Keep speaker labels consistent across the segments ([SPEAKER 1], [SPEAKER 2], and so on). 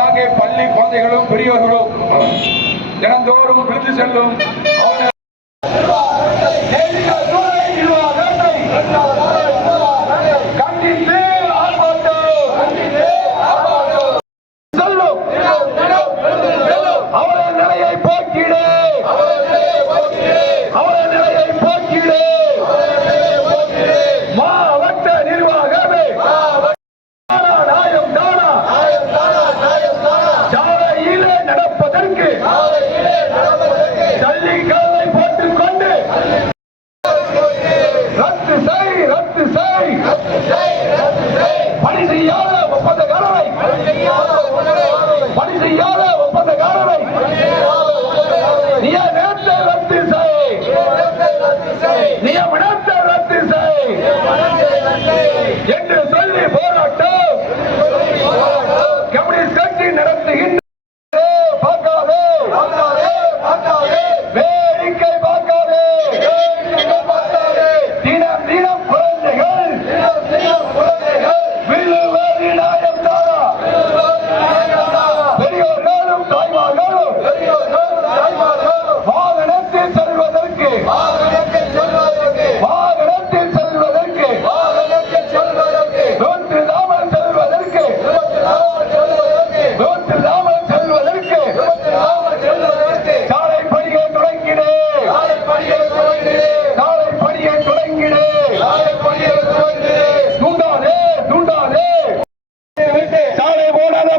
[SPEAKER 1] ஆங்காங்கே பள்ளி குழந்தைகளும் பெரியவர்களும் தினந்தோறும் விழுந்து செல்லும் तरफ़ बदल के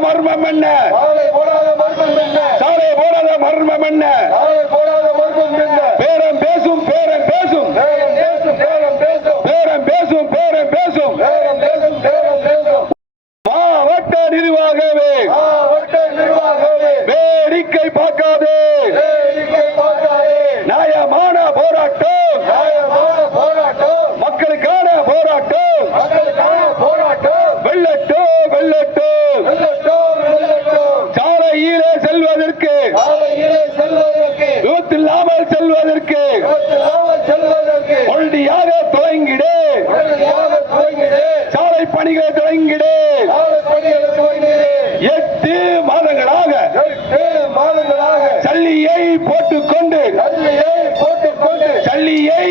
[SPEAKER 1] மர்மம் என்ன? சாலை போடாத மர்மம் என்ன? பேரம் பேசும் பேரம் பேசும். பேரம் பேசும் பேரம் பேசும். மாவட்ட நிர்வாகவே வேடிக்கை பார்க்காதே. எட்டு மாதங்களாக எட்டு மாதங்களாக சல்லியை போட்டுக்கொண்டு
[SPEAKER 2] சல்லியை போட்டுக்கொண்டு
[SPEAKER 1] சல்லியை